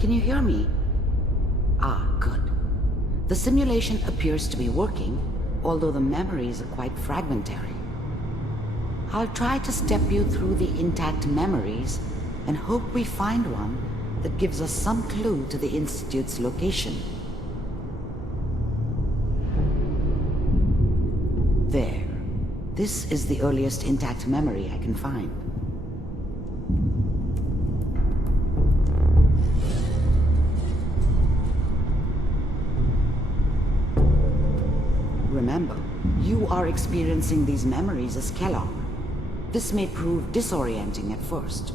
Can you hear me? Ah, good. The simulation appears to be working, although the memories are quite fragmentary. I'll try to step you through the intact memories and hope we find one that gives us some clue to the Institute's location. There. This is the earliest intact memory I can find. Remember, you are experiencing these memories as Kellog. This may prove disorienting at first.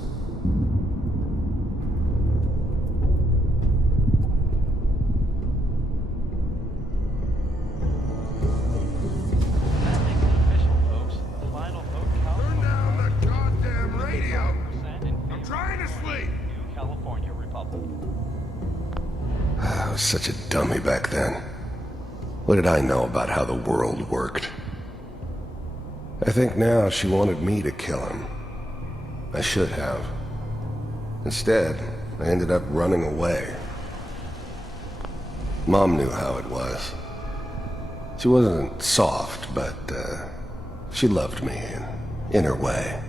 I was such a dummy back then. What did I know about how the world worked? I think now she wanted me to kill him. I should have. Instead, I ended up running away. Mom knew how it was. She wasn't soft, but she loved me in her way.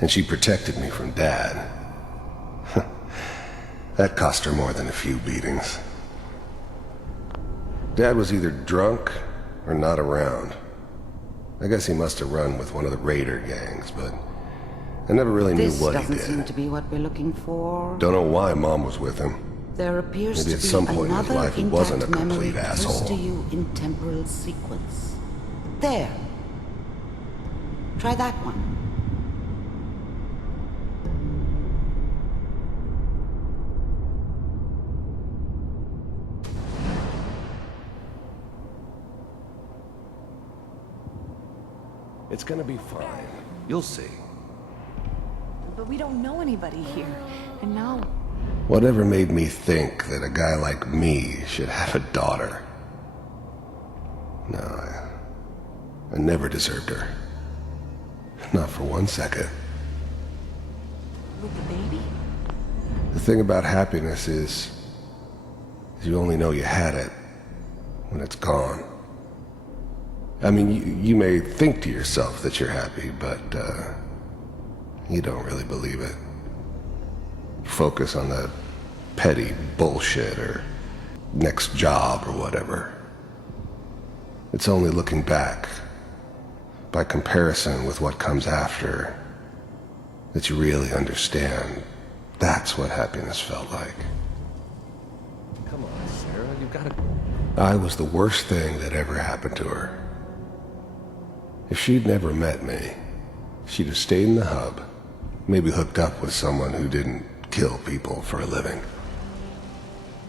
And she protected me from Dad. That cost her more than a few beatings. Dad was either drunk or not around. I guess he must have run with one of the raider gangs, but I never really knew what he did. This doesn't seem to be what we're looking for. Don't know why Mom was with him. There appears Maybe to at be some point in his another life he wasn't a intact complete memory asshole. close to you in temporal sequence. There. Try that one. It's gonna be fine. You'll see. But we don't know anybody here. And now... Whatever made me think that a guy like me should have a daughter? No, I never deserved her. Not for 1 second. With the baby? The thing about happiness is you only know you had it when it's gone. I mean, you may think to yourself that you're happy, but you don't really believe it. Focus on the petty bullshit or next job or whatever. It's only looking back, by comparison with what comes after, that you really understand that's what happiness felt like. Come on, Sarah, you've got to... I was the worst thing that ever happened to her. If she'd never met me, she'd have stayed in the hub, maybe hooked up with someone who didn't kill people for a living.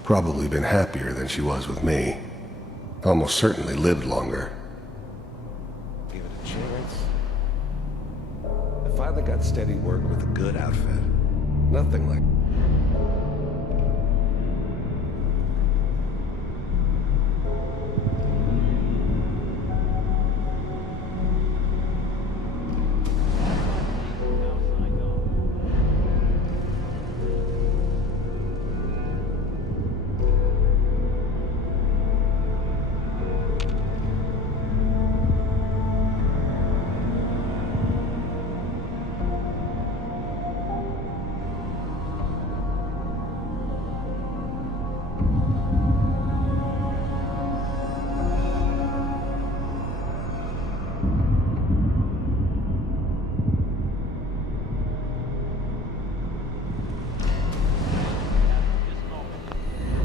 Probably been happier than she was with me. Almost certainly lived longer. Give it a chance. I finally got steady work with a good outfit. Nothing like...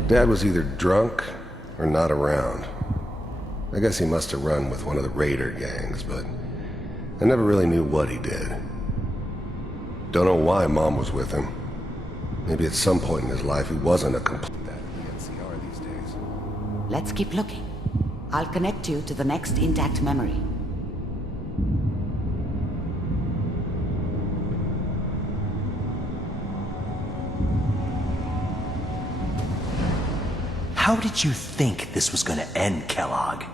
Dad was either drunk or not around. I guess he must have run with one of the raider gangs, but I never really knew what he did. Don't know why Mom was with him. Maybe at some point in his life he wasn't a complete... NCR these days. Let's keep looking. I'll connect you to the next intact memory. How did you think this was gonna end, Kellog?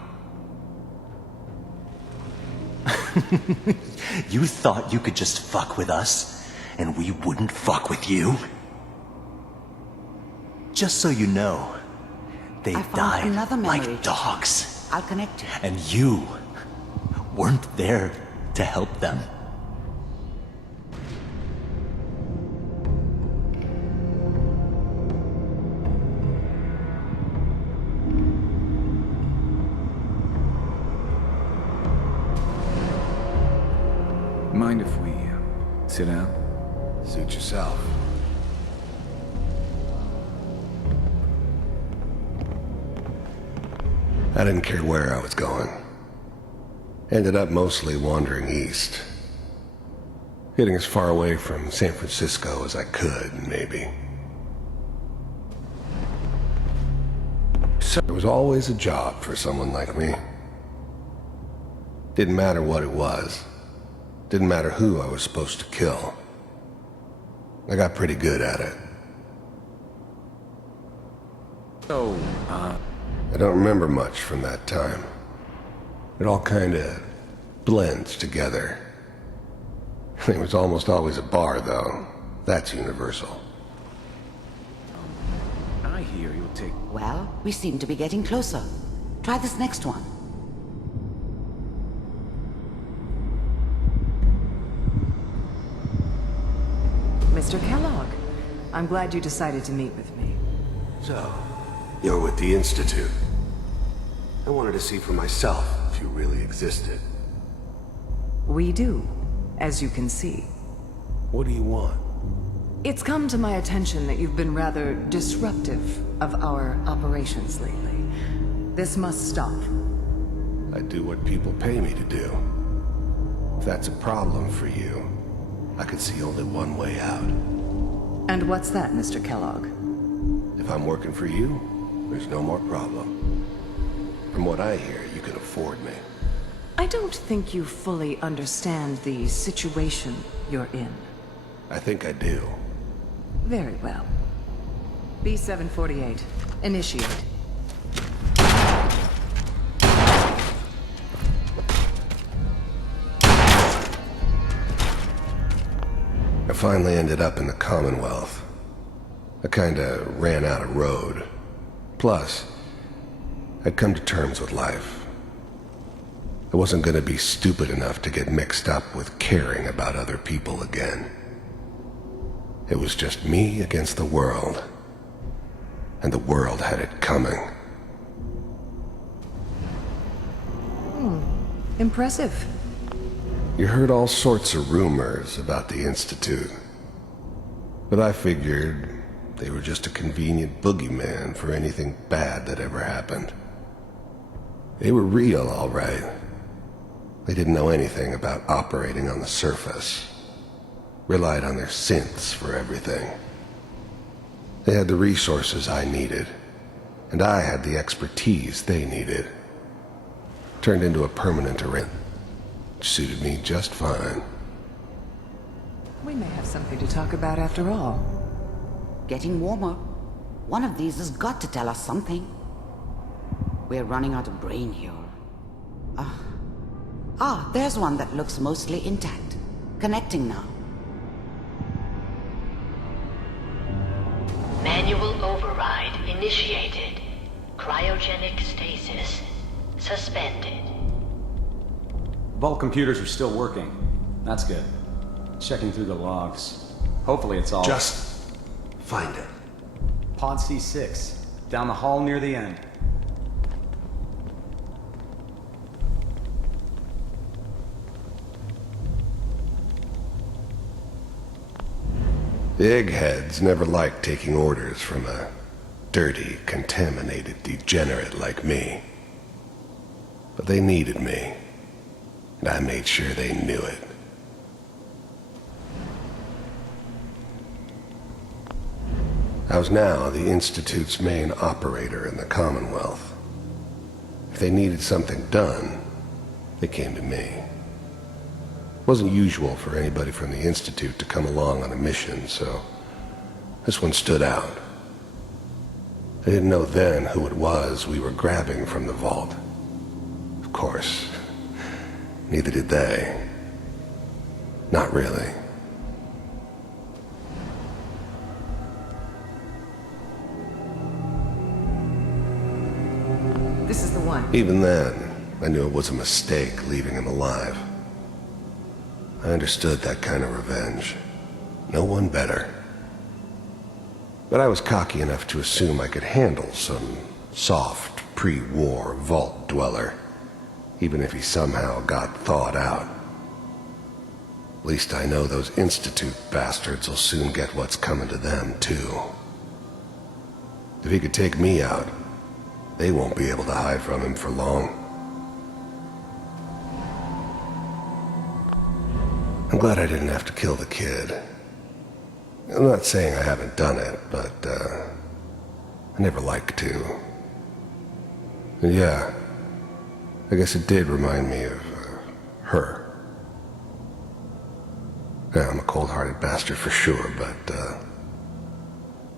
You thought you could just fuck with us, and we wouldn't fuck with you? Just so you know, they I found died another memory. like dogs. I'll connect you. And you weren't there to help them. Mind if we sit down? Suit yourself. I didn't care where I was going. Ended up mostly wandering east. Getting as far away from San Francisco as I could, maybe. So there was always a job for someone like me. Didn't matter what it was. Didn't matter who I was supposed to kill. I got pretty good at it. So, I don't remember much from that time. It all kinda blends together. There was almost always a bar, though. That's universal. I hear you'll take... Well, we seem to be getting closer. Try this next one. Mr. Kellogg, I'm glad you decided to meet with me. So, you're with the Institute. I wanted to see for myself if you really existed. We do, as you can see. What do you want? It's come to my attention that you've been rather disruptive of our operations lately. This must stop. I do what people pay me to do. If that's a problem for you, I could see only one way out. And what's that, Mr. Kellogg? If I'm working for you, there's no more problem. From what I hear, you can afford me. I don't think you fully understand the situation you're in. I think I do. Very well. B-748, initiate. I finally ended up in the Commonwealth. I kinda ran out of road. Plus, I'd come to terms with life. I wasn't gonna be stupid enough to get mixed up with caring about other people again. It was just me against the world. And the world had it coming. Impressive. You heard all sorts of rumors about the Institute. But I figured they were just a convenient boogeyman for anything bad that ever happened. They were real, all right. They didn't know anything about operating on the surface. Relied on their synths for everything. They had the resources I needed, and I had the expertise they needed. Turned into a permanent arrangement, which suited me just fine. We may have something to talk about after all. Getting warmer. One of these has got to tell us something. We're running out of brain here. There's one that looks mostly intact. Connecting now. Manual override initiated. Cryogenic stasis suspended. Vault computers are still working. That's good. Checking through the logs. Hopefully it's all... Just find it. Pod C6. Down the hall near the end. The eggheads never liked taking orders from a dirty, contaminated degenerate like me. But they needed me, and I made sure they knew it. I was now the Institute's main operator in the Commonwealth. If they needed something done, they came to me. It wasn't usual for anybody from the Institute to come along on a mission, so this one stood out. I didn't know then who it was we were grabbing from the vault. Of course, neither did they. Not really. Even then, I knew it was a mistake leaving him alive. I understood that kind of revenge. No one better. But I was cocky enough to assume I could handle some soft, pre-war vault dweller, even if he somehow got thawed out. At least I know those Institute bastards will soon get what's coming to them, too. If he could take me out, they won't be able to hide from him for long. I'm glad I didn't have to kill the kid. I'm not saying I haven't done it, but, I never like to. And yeah, I guess it did remind me of, her. Yeah, I'm a cold-hearted bastard for sure, but,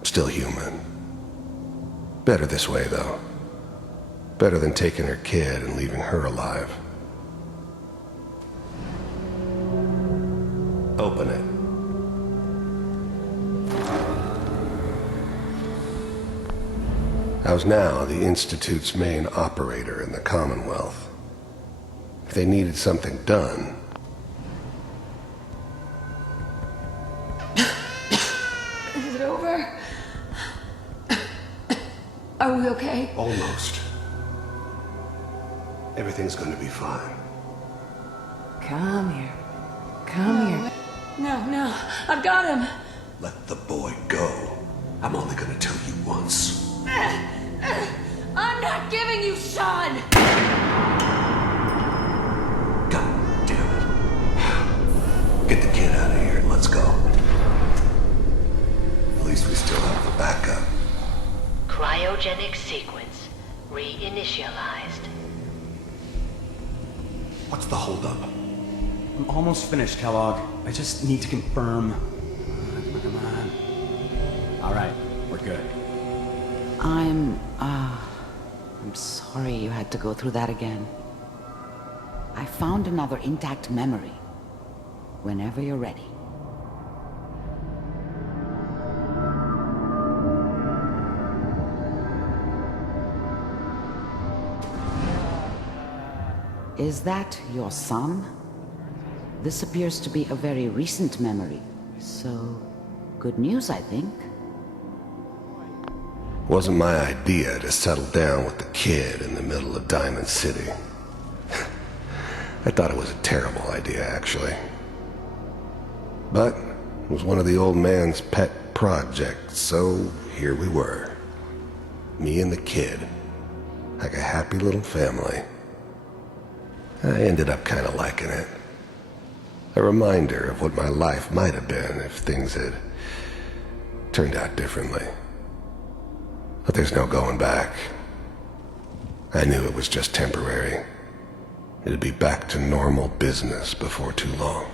still human. Better this way, though. Better than taking her kid and leaving her alive. Open it. I was now the Institute's main operator in the Commonwealth. If they needed something done... Is it over? Are we okay? Almost. Everything's going to be fine. Come here. Come here. No, I've got him. Let the boy go. I'm only going to tell you once. I'm not giving you Shaun! God damn it. Get the kid out of here and let's go. At least we still have the backup. Cryogenic sequence reinitialized. What's the holdup? I'm almost finished, Kellogg. I just need to confirm. Come on. All right, we're good. I'm sorry you had to go through that again. I found another intact memory. Whenever you're ready. Is that your son? This appears to be a very recent memory, so good news, I think. Wasn't my idea to settle down with the kid in the middle of Diamond City. I thought it was a terrible idea, actually. But it was one of the old man's pet projects, so here we were. Me and the kid, like a happy little family. I ended up kind of liking it. A reminder of what my life might have been if things had turned out differently. But there's no going back. I knew it was just temporary. It'd be back to normal business before too long.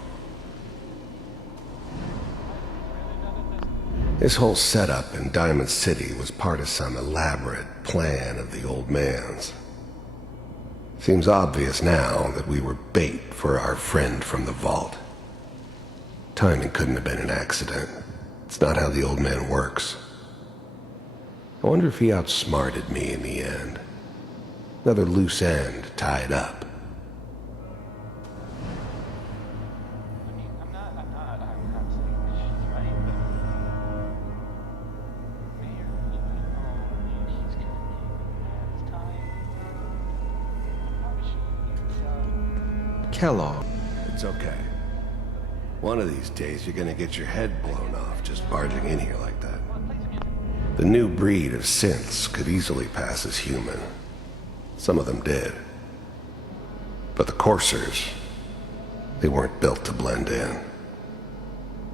This whole setup in Diamond City was part of some elaborate plan of the old man's. Seems obvious now that we were bait for our friend from the vault. Timing couldn't have been an accident. It's not how the old man works. I wonder if he outsmarted me in the end. Another loose end tied up. Kellogg. It's okay. One of these days you're gonna get your head blown off just barging in here like that. The new breed of synths could easily pass as human. Some of them did. But the coursers, they weren't built to blend in.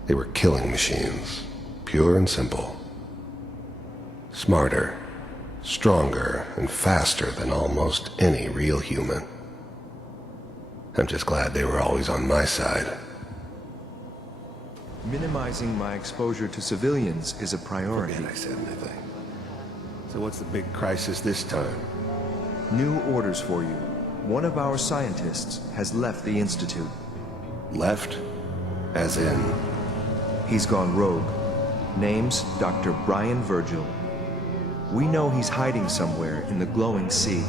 They were killing machines, pure and simple. Smarter, stronger, and faster than almost any real human. I'm just glad they were always on my side. Minimizing my exposure to civilians is a priority. Forget I said anything. So what's the big crisis this time? New orders for you. One of our scientists has left the Institute. Left? As in? He's gone rogue. Name's Dr. Brian Virgil. We know he's hiding somewhere in the glowing sea.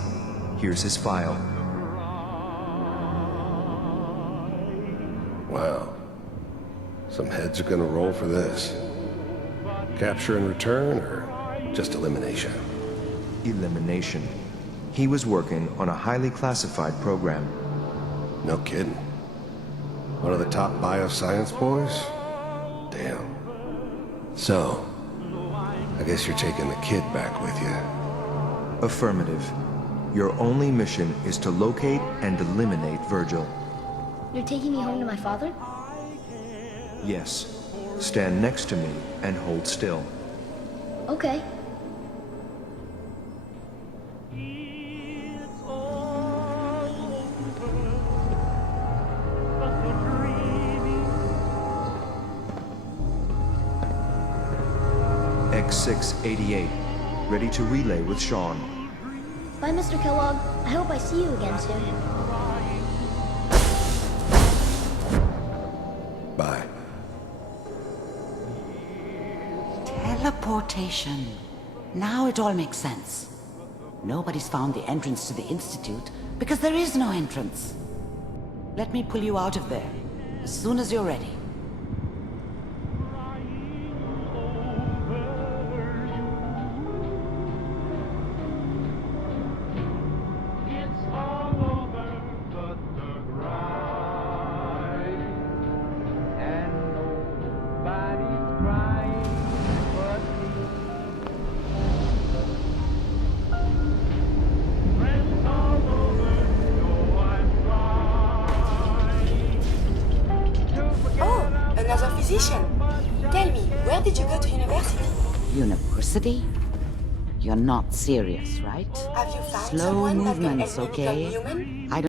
Here's his file. Wow. Some heads are gonna roll for this. Capture and return, or just elimination? Elimination. He was working on a highly classified program. No kidding. One of the top bioscience boys? Damn. So, I guess you're taking the kid back with you. Affirmative. Your only mission is to locate and eliminate Virgil. You're taking me home to my father? Yes. Stand next to me and hold still. Okay. X688. Ready to relay with Shaun. Bye, Mr. Kellogg. I hope I see you again soon. Bye. Teleportation. Now it all makes sense. Nobody's found the entrance to the Institute because there is no entrance. Let me pull you out of there as soon as you're ready. Another physician. Tell me, where did you go to university? University? You're not serious, right? Have you found Slow someone that can movements, help me become okay? human? I